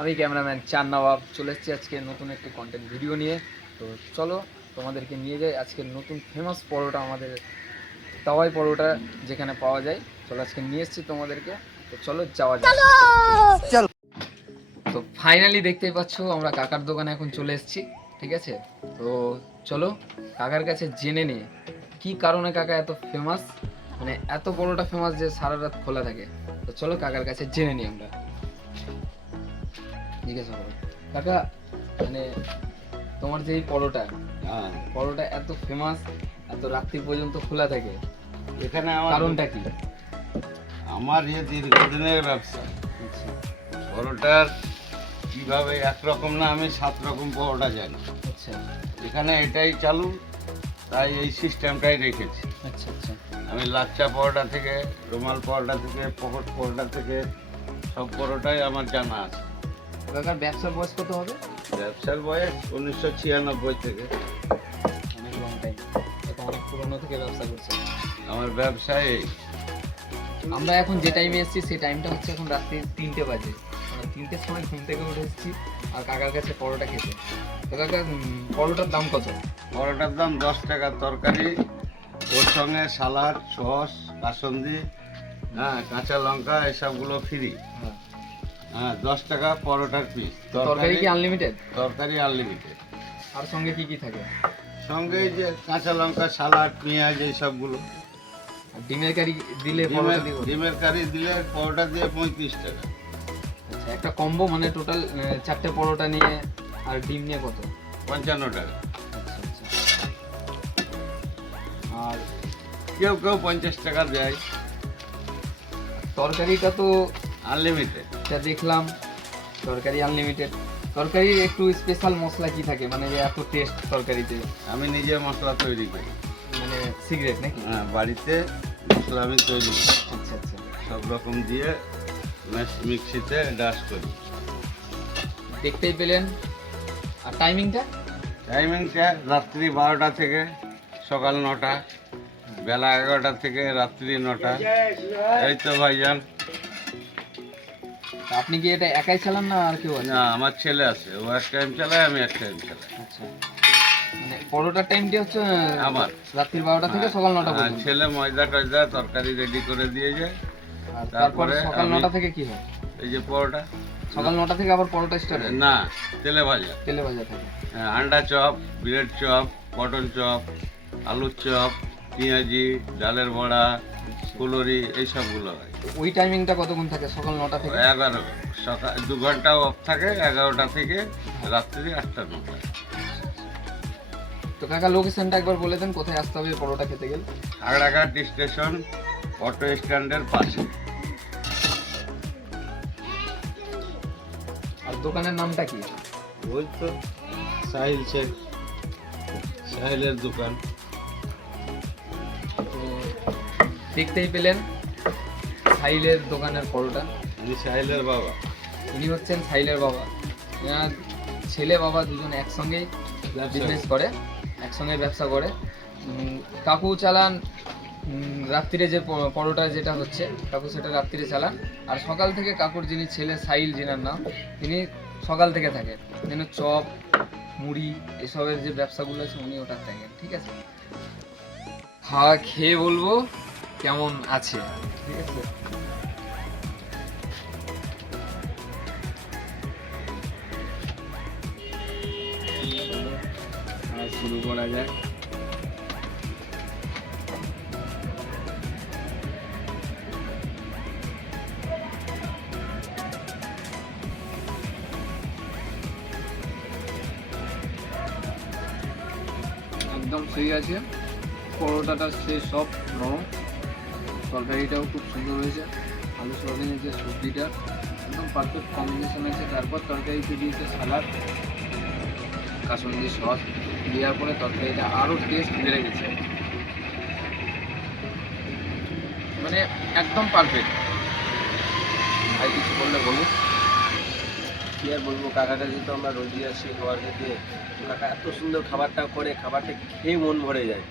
আমি ক্যামেরাম্যান চান নবাব চলে এসেছি আজকে নতুন একটি কন্টেন্ট ভিডিও নিয়ে। তো চলো তোমাদেরকে নিয়ে যাই আজকে নতুন ফেমাস পরোটা, আমাদের তাওয়াই পরোটা যেখানে পাওয়া যায়। চলো আজকে নিয়ে এসেছি তোমাদেরকে, তো চলো যাওয়া যাক। চলো, তো ফাইনালি দেখতেই পাচ্ছ আমরা কাকার দোকানে এখন চলে এসেছি, ঠিক আছে? তো চলো কাকার কাছে জেনে নিয়ে কি কারণে কাকা এত ফেমাস, মানে এত পরোটা ফেমাস যে সারা রাত খোলা থাকে। তো চলো কাকার কাছে জেনে নিই আমরা। জিজ্ঞাসা করো কাকা, মানে তোমার যে এই পরোটা পরোটা এত ফেমাস, এত রাত্রি পর্যন্ত খোলা থাকে, এখানে আমার কারণটা কি? আমার দীর্ঘদিনের ব্যবসা। পরোটার কিভাবে একরকম না, আমি 7 রকম পরোটা জানি। আচ্ছা এখানে এটাই চালু, তাই এই সিস্টেমটাই রেখেছি। আচ্ছা আচ্ছা আমি লাচ্চা পরোটা থেকে, রুমাল পরোটা থেকে, পকট পরোটা থেকে সব পরোটাই আমার জানা আছে। কাকার ব্যবসার বয়স কত হবে? ব্যবসার বয়স 1996 থেকে। অনেক লং টাইম, অনেক পুরোনো থেকে ব্যবসা করছে। আমার ব্যবসায় আমরা এখন যে টাইমে এসেছি সেই টাইমটা হচ্ছে এখন রাত্রি 3টে বাজে। আমরা 3টের সময় ঘুম থেকে উঠে এসেছি আর কাকার কাছে পরোটা খেতে। তো কাকা, পরোটার দাম কত? পরোটার দাম 10 টাকা তরকারি, ওর সঙ্গে সালাড, সস, কাসন্দি, কাঁচা লঙ্কা এসবগুলো ফ্রি। হ্যাঁ 10 টাকা পরোটার পিস। তরকারি কি আনলিমিটেড? তরকারি আনলিমিটেড। আর সঙ্গে কি কি থাকে? সঙ্গে এই যে কাঁচা লঙ্কা, সালাড, পেঁয়াজ এইসবগুলো। আর ডিমের কারি দিলে পরোটা দিব? ডিমের কারি দিলে পরোটা দিয়ে 35 টাকা। আচ্ছা, একটা কম্বো মানে টোটাল 4টে পরোটা নিয়ে আর ডিম নিয়ে কত? 55 টাকা। আচ্ছা আচ্ছা। আর কেউ কেউ 50 টাকা দেয়। তরকারিটা তো আনলিমিটেড। যা দেখলাম তরকারি আনলিমিটেড। তরকারির একটু স্পেশাল মশলা কি থাকে, মানে যে এত টেস্ট তরকারিতে? আমি নিজে মশলা তৈরি করি। মানে সিগারেট নাকি? হ্যাঁ, বাড়িতে মশলা আমি তৈরি করি। আচ্ছা আচ্ছা। সব রকম দিয়ে মিক্সিতে ডাস্ট করি। দেখতেই পেলেন। আর টাইমিংটা? টাইমিংটা রাত্রি 12টা থেকে সকাল 9টা, বেলা 11টা থেকে রাত্রি 9টা। এই তো ভাইজান। তা আপনি কি এটা একাই চালান না আর কেউ আছে? না, আমার ছেলে আছে, ও এক টাইম চালায়, আমি এক টাইম চালাই। আচ্ছা, মানে পরোটার টাইমটি হচ্ছে আমার রাত্রি 12টা থেকে সকাল 9টা হ্যাঁ, পর্যন্ত। ছেলে ময়দা টয়দা তরকারি রেডি করে দিয়ে যায়। আর তারপরে তারপরে সকাল আমি- 9টা থেকে কি হয়? এই যে পরোটা, সকাল 9টা থেকে আবার পরোটা স্টার্ট হয়? না, তেলে ভাজা, তেলে ভাজা থাকে। আন্ডা চপ, ব্রেড চপ, পটল চপ, আলুর চপ, পেঁয়াজি, ডালের বড়া, ফুলরি এইসবগুলো হয়। ওই টাইমিংটা কতক্ষণ থাকে সকাল 9টা থেকে? 11 সকাল 2 ঘন্টা অফ থাকে, 11টা থেকে রাত্রি 8টা 9টা। তো কাকা লোকেশনটা একবার বলে দেন, কোথায় আসতে হবে পরোটা খেতে গেলে? খাগড়াঘাট স্টেশন, অটো স্ট্যান্ডের পাশে। আর দোকানের নামটা কি? ওই তো সাহিল শেখ, সাহিলের দোকান। তো দেখতেই পেলেন সাহিলের দোকানের পরোটা। আমি সাহিলের বাবা। ইনি হচ্ছেন সাহিলের বাবা। এনার ছেলে বাবা দুজন একসঙ্গেই বিজনেস করে, একসঙ্গে ব্যবসা করে। কাকু চালান রাত্রিরে যে পরোটা যেটা হচ্ছে, কাকু সেটা রাত্রিরে চালান। আর সকাল থেকে কাকুর যিনি ছেলে সাহিল, যিনার নাম, তিনি সকাল থেকে থাকে, যেন চপ মুড়ি এসবের যে ব্যবসাগুলো আছে উনি ওটার থাকেন, ঠিক আছে? খাওয়া খেয়ে বলবো কেমন আছে, ঠিক আছে? শুরু করা যায়। একদম সেই আছে, পরোটাটা সে সব নরম, তরকারিটাও খুব সুন্দর হয়েছে। আলু সয়াবিনের যে সবজিটা একদম পারফেক্ট কম্বিনেশন আছে। তারপর তরকারিতে দিয়েছে সালাড, কাসুন্দি সস দেওয়ার পরে তরকারিটা আরও টেস্ট বেড়ে গেছে, মানে একদম পারফেক্ট। আর কিছু বললে বলুন। কি আর বলবো, কাকার কাছে তো আমরা রোজই আসি খাবার খেতে। কাকা এত সুন্দর খাবারটা করে, খাবারটা খেয়ে মন ভরে যায়।